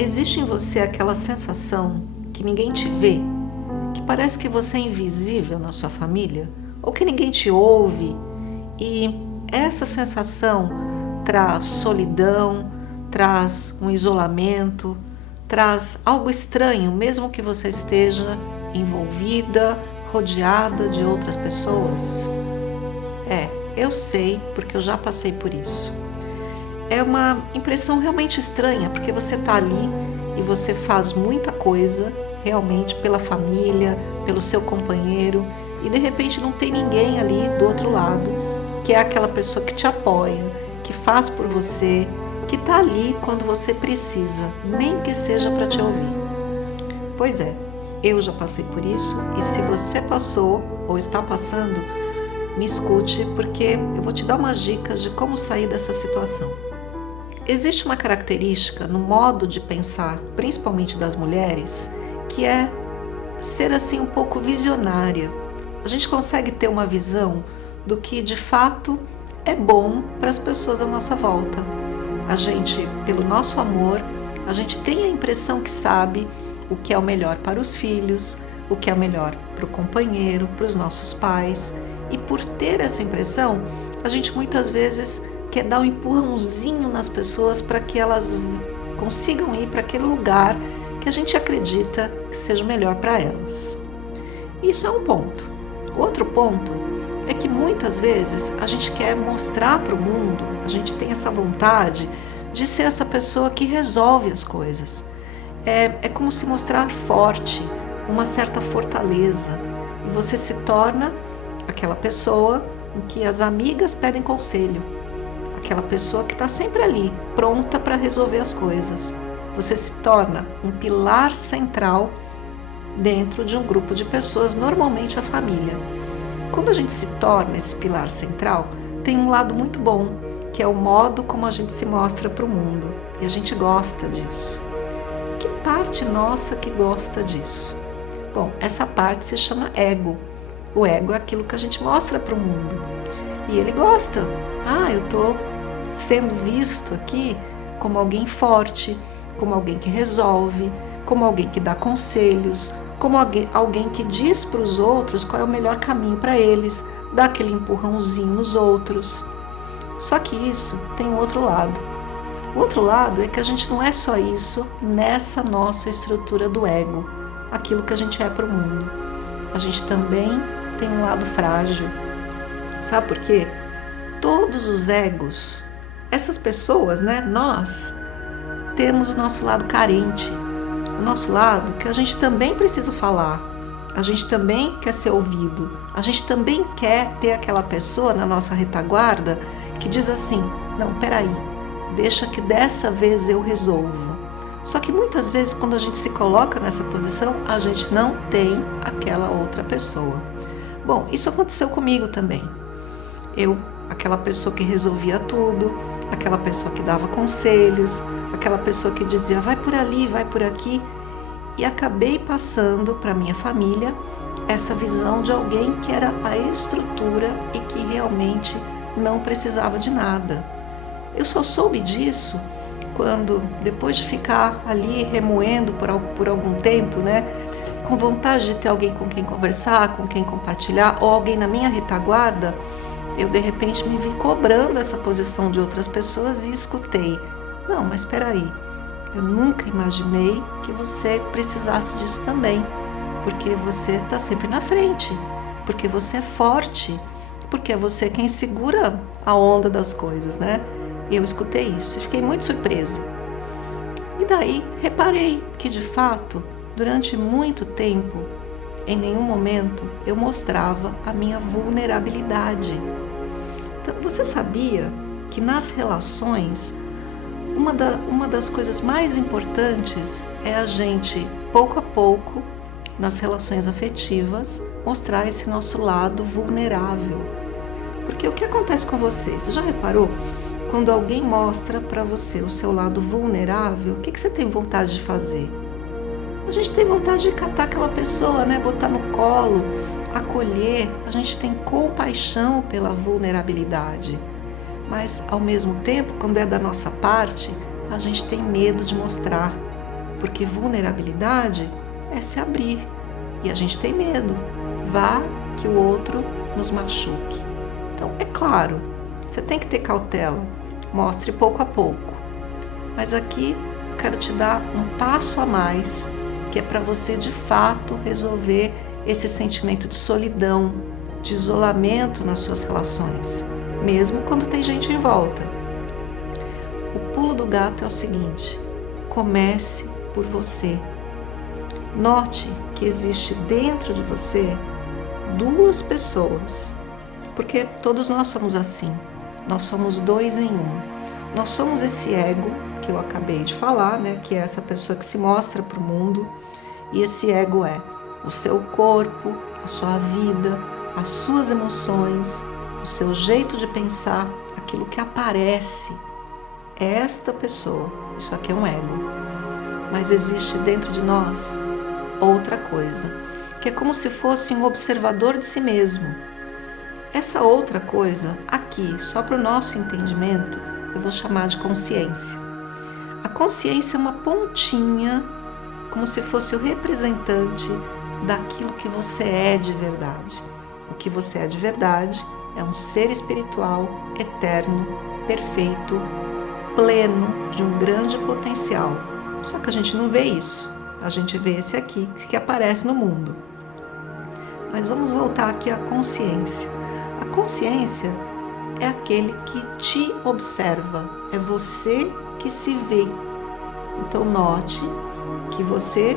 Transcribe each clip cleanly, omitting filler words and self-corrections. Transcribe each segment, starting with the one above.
Existe em você aquela sensação que ninguém te vê, que parece que você é invisível na sua família, ou que ninguém te ouve, e essa sensação traz solidão, traz um isolamento, traz algo estranho, mesmo que você esteja envolvida, rodeada de outras pessoas? Eu sei, porque eu já passei por isso. É uma impressão realmente estranha, porque você está ali e você faz muita coisa realmente pela família, pelo seu companheiro, e de repente não tem ninguém ali do outro lado, que é aquela pessoa que te apoia, que faz por você, que está ali quando você precisa, nem que seja para te ouvir. Pois é, eu já passei por isso, e se você passou ou está passando, me escute, porque eu vou te dar umas dicas de como sair dessa situação. Existe uma característica no modo de pensar, principalmente das mulheres, que é ser assim um pouco visionária. A gente consegue ter uma visão do que de fato é bom para as pessoas à nossa volta. A gente, pelo nosso amor, a gente tem a impressão que sabe o que é o melhor para os filhos, o que é o melhor para o companheiro, para os nossos pais. E por ter essa impressão, a gente muitas vezes quer dar um empurrãozinho nas pessoas para que elas consigam ir para aquele lugar que a gente acredita que seja melhor para elas. Isso é um ponto. Outro ponto é que muitas vezes a gente quer mostrar para o mundo, a gente tem essa vontade de ser essa pessoa que resolve as coisas. É como se mostrar forte, uma certa fortaleza, e você se torna aquela pessoa em que as amigas pedem conselho, aquela pessoa que está sempre ali, pronta para resolver as coisas. Você se torna um pilar central dentro de um grupo de pessoas, normalmente a família. Quando a gente se torna esse pilar central, tem um lado muito bom, que é o modo como a gente se mostra para o mundo. E a gente gosta disso. Que parte nossa que gosta disso? Bom, essa parte se chama ego. O ego é aquilo que a gente mostra para o mundo. E ele gosta. Eu estou sendo visto aqui como alguém forte, como alguém que resolve, como alguém que dá conselhos, como alguém que diz para os outros qual é o melhor caminho para eles, dá aquele empurrãozinho nos outros. Só que isso tem um outro lado. O outro lado é que a gente não é só isso nessa nossa estrutura do ego, aquilo que a gente é para o mundo. A gente também tem um lado frágil. Sabe por quê? Todos os egos, essas pessoas, nós temos o nosso lado carente, o nosso lado que a gente também precisa falar, a gente também quer ser ouvido, a gente também quer ter aquela pessoa na nossa retaguarda que diz assim: não, peraí, deixa que dessa vez eu resolvo. Só que muitas vezes quando a gente se coloca nessa posição, a gente não tem aquela outra pessoa. Bom, isso aconteceu comigo também. Aquela pessoa que resolvia tudo, aquela pessoa que dava conselhos, aquela pessoa que dizia vai por ali, vai por aqui, e acabei passando para minha família essa visão de alguém que era a estrutura e que realmente não precisava de nada. Eu só soube disso quando, depois de ficar ali remoendo por algum tempo, com vontade de ter alguém com quem conversar, com quem compartilhar, ou alguém na minha retaguarda, eu de repente me vi cobrando essa posição de outras pessoas e escutei: não, mas espera aí, eu nunca imaginei que você precisasse disso também, porque você está sempre na frente, porque você é forte, porque é você quem segura a onda das coisas, E eu escutei isso e fiquei muito surpresa. E daí reparei que de fato, durante muito tempo, em nenhum momento eu mostrava a minha vulnerabilidade. Então, você sabia que nas relações, uma das coisas mais importantes é a gente, pouco a pouco, nas relações afetivas, mostrar esse nosso lado vulnerável. Porque o que acontece com você? Você já reparou? Quando alguém mostra para você o seu lado vulnerável, o que você tem vontade de fazer? A gente tem vontade de catar aquela pessoa, botar no colo, acolher. A gente tem compaixão pela vulnerabilidade. Mas, ao mesmo tempo, quando é da nossa parte, a gente tem medo de mostrar. Porque vulnerabilidade é se abrir e a gente tem medo. Vá que o outro nos machuque. Então, é claro, você tem que ter cautela, mostre pouco a pouco. Mas aqui eu quero te dar um passo a mais, que é para você de fato resolver esse sentimento de solidão, de isolamento nas suas relações, mesmo quando tem gente em volta. O pulo do gato é o seguinte: comece por você. Note que existe dentro de você duas pessoas, porque todos nós somos assim, nós somos dois em um. Nós somos esse ego que eu acabei de falar, né? Que é essa pessoa que se mostra para o mundo, e esse ego é o seu corpo, a sua vida, as suas emoções, o seu jeito de pensar, aquilo que aparece. É esta pessoa, isso aqui é um ego. Mas existe dentro de nós outra coisa, que é como se fosse um observador de si mesmo. Essa outra coisa, aqui, só para o nosso entendimento, eu vou chamar de consciência. A consciência é uma pontinha, como se fosse o representante daquilo que você é de verdade. O que você é de verdade é um ser espiritual, eterno, perfeito, pleno, de um grande potencial. Só que a gente não vê isso. A gente vê esse aqui que aparece no mundo. Mas vamos voltar aqui à consciência. A consciência é aquele que te observa, é você que se vê. Então note que você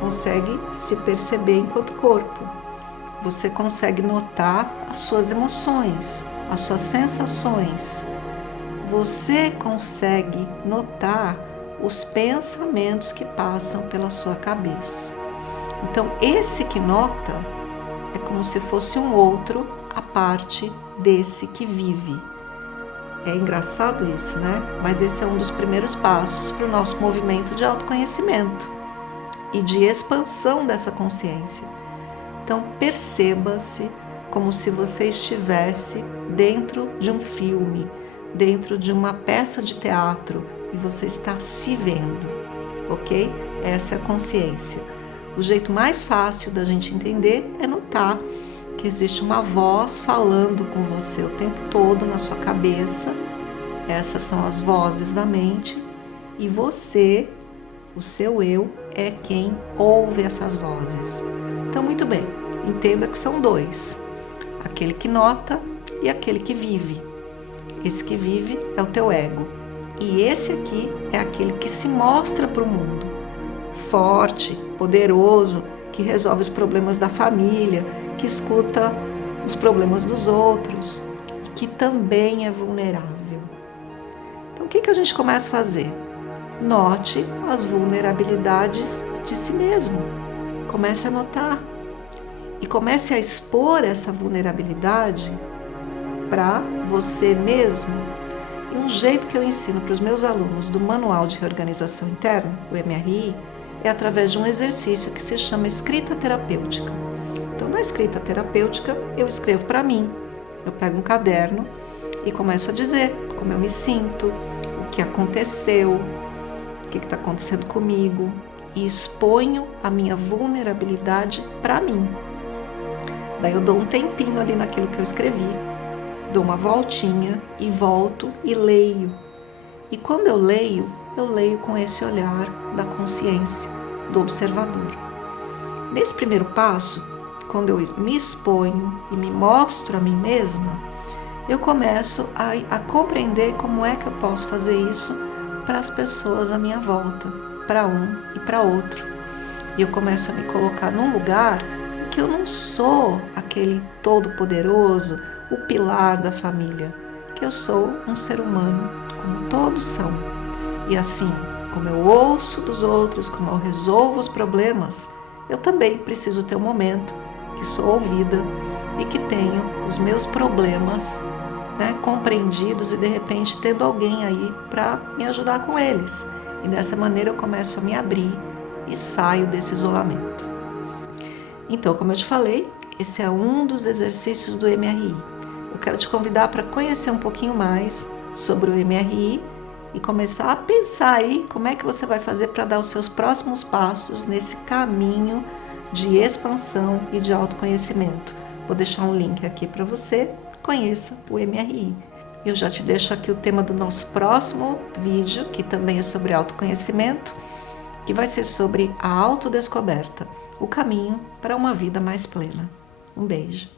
consegue se perceber enquanto corpo. Você consegue notar as suas emoções, as suas sensações. Você consegue notar os pensamentos que passam pela sua cabeça. Então, esse que nota é como se fosse um outro à parte desse que vive. É engraçado isso, né? Mas esse é um dos primeiros passos para o nosso movimento de autoconhecimento e de expansão dessa consciência. Então, perceba-se como se você estivesse dentro de um filme, dentro de uma peça de teatro, e você está se vendo, ok? Essa é a consciência. O jeito mais fácil da gente entender é notar que existe uma voz falando com você o tempo todo na sua cabeça. Essas são as vozes da mente, e você, o seu eu, é quem ouve essas vozes. Então, muito bem, entenda que são dois: aquele que nota e aquele que vive. Esse que vive é o teu ego. E esse aqui é aquele que se mostra para o mundo, forte, poderoso, que resolve os problemas da família, que escuta os problemas dos outros e que também é vulnerável. Então, o que a gente começa a fazer? Note as vulnerabilidades de si mesmo. Comece a notar e comece a expor essa vulnerabilidade para você mesmo. E um jeito que eu ensino para os meus alunos do Manual de Reorganização Interna, o MRI, é através de um exercício que se chama escrita terapêutica. Então, na escrita terapêutica, eu escrevo para mim. Eu pego um caderno e começo a dizer como eu me sinto, o que aconteceu, o que está acontecendo comigo, e exponho a minha vulnerabilidade para mim. Daí eu dou um tempinho ali naquilo que eu escrevi, dou uma voltinha e volto e leio. E quando eu leio com esse olhar da consciência, do observador. Nesse primeiro passo, quando eu me exponho e me mostro a mim mesma, eu começo a compreender como é que eu posso fazer isso para as pessoas à minha volta, para um e para outro. E eu começo a me colocar num lugar que eu não sou aquele todo-poderoso, o pilar da família, que eu sou um ser humano, como todos são. E assim, como eu ouço dos outros, como eu resolvo os problemas, eu também preciso ter um momento que sou ouvida e que tenho os meus problemas, compreendidos, e de repente tendo alguém aí para me ajudar com eles. E dessa maneira eu começo a me abrir e saio desse isolamento. Então, como eu te falei, esse é um dos exercícios do MRI. Eu quero te convidar para conhecer um pouquinho mais sobre o MRI e começar a pensar aí como é que você vai fazer para dar os seus próximos passos nesse caminho de expansão e de autoconhecimento. Vou deixar um link aqui para você, conheça o MRI. Eu já te deixo aqui o tema do nosso próximo vídeo, que também é sobre autoconhecimento, que vai ser sobre a autodescoberta, o caminho para uma vida mais plena. Um beijo.